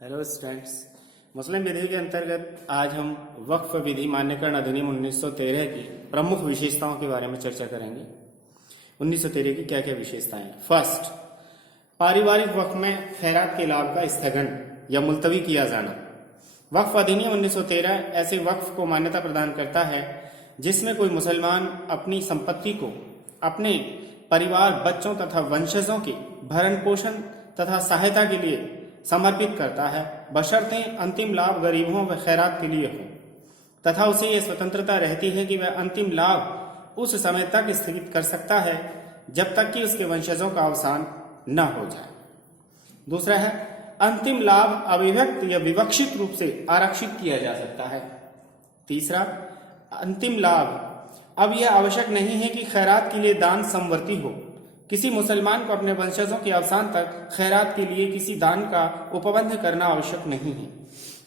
Hello students. मुस्लिम विधि के अंतर्गत आज हम वक्फ विधि मान्यकरण अधिनियम 1913 की प्रमुख विशेषताओं के बारे में चर्चा करेंगे। 1913 की क्या क्या विशेषताएं हैं। फर्स्ट, पारिवारिक वक्फ में खैरात के लाभ का स्थगन या मुलतवी किया जाना। वक्फ अधिनियम 1913 ऐसे वक्फ को मान्यता प्रदान करता है जिसमें कोई मुसलमान अपनी संपत्ति को अपने परिवार, बच्चों तथा वंशजों के भरण पोषण तथा सहायता के लिए समर्पित करता है, बशर्ते अंतिम लाभ गरीबों व खैरात के लिए हो तथा उसे यह स्वतंत्रता रहती है कि वह अंतिम लाभ उस समय तक स्थगित कर सकता है जब तक कि उसके वंशजों का अवसान न हो जाए। दूसरा है, अंतिम लाभ अविभक्त या विवक्षित रूप से आरक्षित किया जा सकता है। तीसरा, अंतिम लाभ अब यह आवश्यक नहीं है कि खैरात के लिए दान समवर्ती हो। किसी मुसलमान को अपने वंशजों के अवसान तक खैरात के लिए किसी दान का उपबंध करना आवश्यक नहीं है।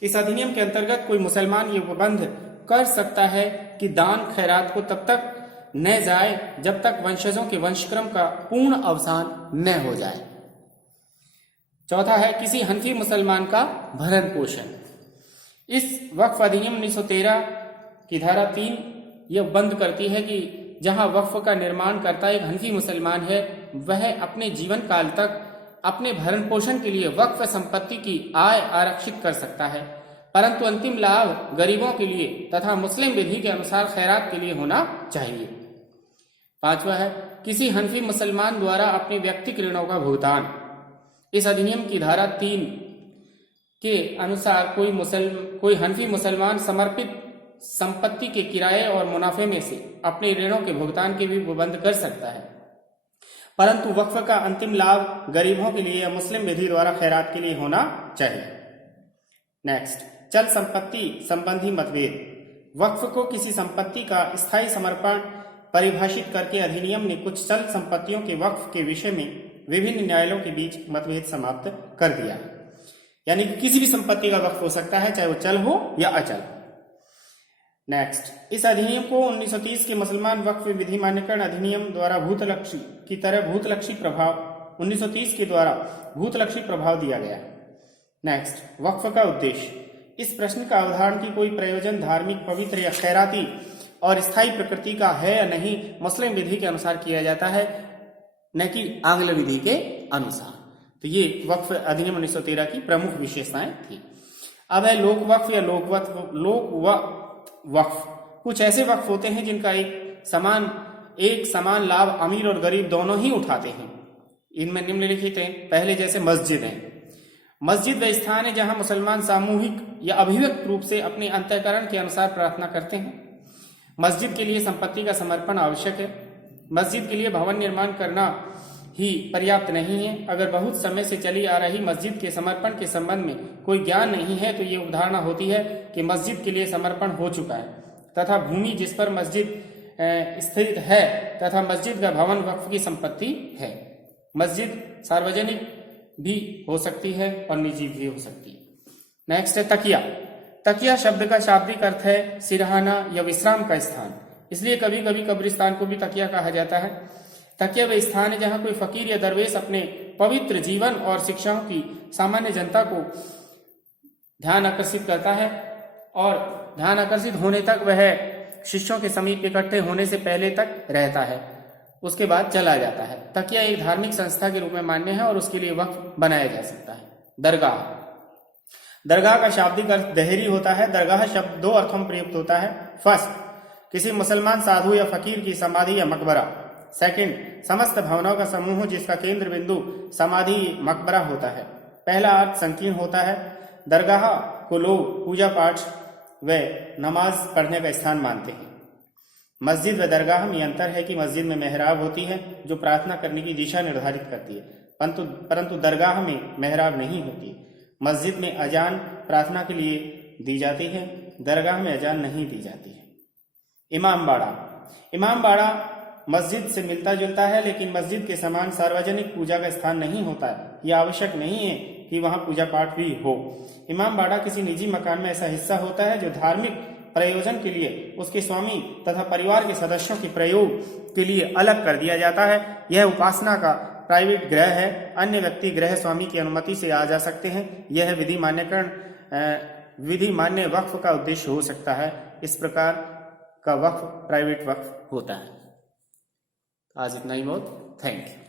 इस अधिनियम के अंतर्गत कोई मुसलमान ये उपबंध कर सकता है कि दान खैरात को तब तक न जाए जब तक वंशजों के वंशक्रम का पूर्ण अवसान न हो जाए। चौथा है, किसी हनफी मुसलमान का भरण पोषण। इस वक्फ अधिनियम 1913 की धारा 3 यह बंद करती है कि जहां वक्फ का निर्माण करता एक हनफी मुसलमान है, वह अपने जीवन काल तक अपने भरण पोषण के लिए वक्फ संपत्ति की आय आरक्षित कर सकता है, परंतु अंतिम लाभ गरीबों के लिए तथा मुस्लिम विधि के अनुसार खैरात के लिए होना चाहिए। पांचवा है, किसी हनफी मुसलमान द्वारा अपने व्यक्तिगत ऋणों का भुगतान। इस अधिनियम की धारा 3 के अनुसार कोई हनफी मुसलमान समर्पित संपत्ति के किराए और मुनाफे में से अपने ऋणों के भुगतान के भी उपबंध कर सकता है, परंतु वक्फ का अंतिम लाभ गरीबों के लिए या मुस्लिम विधि द्वारा खैरात के लिए होना चाहिए। नेक्स्ट, चल संपत्ति संबंधी मतभेद। वक्फ को किसी संपत्ति का स्थायी समर्पण परिभाषित करके अधिनियम ने कुछ चल संपत्तियों के वक्फ के विषय में विभिन्न न्यायालयों के बीच मतभेद समाप्त कर दिया। यानी कि किसी भी संपत्ति का वक्फ हो सकता है, चाहे वो चल हो या अचल। नेक्स्ट, इस अधिनियम को 1930 के मुसलमान वक्फ विधि मान्यकरण अधिनियम द्वारा भूतलक्षी की तरह भूतलक्षी प्रभाव 1930 के द्वारा भूतलक्षी प्रभाव दिया गया। नेक्स्ट, वक्फ का उद्देश्य। इस प्रश्न का अवधारण की कोई प्रयोजन धार्मिक, पवित्र या खैराती और स्थायी प्रकृति का है या नहीं, मुस्लिम विधि के अनुसार किया जाता है, न कि आंग्ल विधि के अनुसार। तो ये वक्फ अधिनियम 1913 की प्रमुख विशेषताएं थी। अब है लोक वक्फ या लोक वक्फ। कुछ ऐसे वक्फ होते हैं जिनका एक समान लाभ अमीर और गरीब दोनों ही उठाते हैं। इनमें निम्नलिखित हैं। पहले जैसे मस्जिद है। मस्जिद वह स्थान है जहां मुसलमान सामूहिक या अभिव्यक्त रूप से अपने अंतःकरण के अनुसार प्रार्थना करते हैं। मस्जिद के लिए संपत्ति का समर्पण आवश्यक है। मस्जिद के लिए भवन निर्माण करना ही पर्याप्त नहीं है। अगर बहुत समय से चली आ रही मस्जिद के समर्पण के संबंध में कोई ज्ञान नहीं है तो ये अवधारणा होती है कि मस्जिद के लिए समर्पण हो चुका है तथा भूमि जिस पर मस्जिद स्थित है तथा मस्जिद का भवन वक्फ की संपत्ति है। मस्जिद सार्वजनिक भी हो सकती है और निजी भी हो सकती है। नेक्स्ट है तकिया। तकिया शब्द का शाब्दिक अर्थ है सिरहाना या विश्राम का स्थान, इसलिए कभी कभी कब्रिस्तान को भी तकिया कहा जाता है। तकिया वह स्थान है जहां कोई फकीर या दरवेश अपने पवित्र जीवन और शिक्षाओं की सामान्य जनता को ध्यान आकर्षित करता है और ध्यान आकर्षित होने तक वह शिष्यों के समीप इकट्ठे होने से पहले तक रहता है, उसके बाद चला जाता है। तकिया एक धार्मिक संस्था के रूप में मान्य है और उसके लिए वक्फ बनाया जा सकता है। दरगाह। दरगाह का शाब्दिक अर्थ दहरी होता है। दरगाह शब्द दो अर्थों में प्रयुक्त होता है। फर्स्ट, किसी मुसलमान साधु या फकीर की समाधि या मकबरा। सेकंड, समस्त भावनाओं का समूह जिसका केंद्र बिंदु समाधि मकबरा होता है। पहला अर्थ संकीर्ण होता है। दरगाह को लोग पूजा पाठ व नमाज पढ़ने का स्थान मानते हैं। मस्जिद व दरगाह में अंतर है कि मस्जिद में मेहराब होती है जो प्रार्थना करने की दिशा निर्धारित करती है, परंतु दरगाह में मेहराब नहीं होती। मस्जिद में अजान प्रार्थना के लिए दी जाती है, दरगाह में अजान नहीं दी जाती है। इमामबाड़ा। इमामबाड़ा मस्जिद से मिलता जुलता है, लेकिन मस्जिद के समान सार्वजनिक पूजा का स्थान नहीं होता है। यह आवश्यक नहीं है कि वहां पूजा पाठ भी हो। इमामबाड़ा किसी निजी मकान में ऐसा हिस्सा होता है जो धार्मिक प्रयोजन के लिए उसके स्वामी तथा परिवार के सदस्यों के प्रयोग के लिए अलग कर दिया जाता है। यह उपासना का प्राइवेट गृह है, अन्य व्यक्ति गृह स्वामी की अनुमति से आ जा सकते हैं। यह विधि मान्य वक्फ का उद्देश्य हो सकता है। इस प्रकार का वक्फ प्राइवेट वक्फ होता है। आज इतना ही बहुत। Thank you.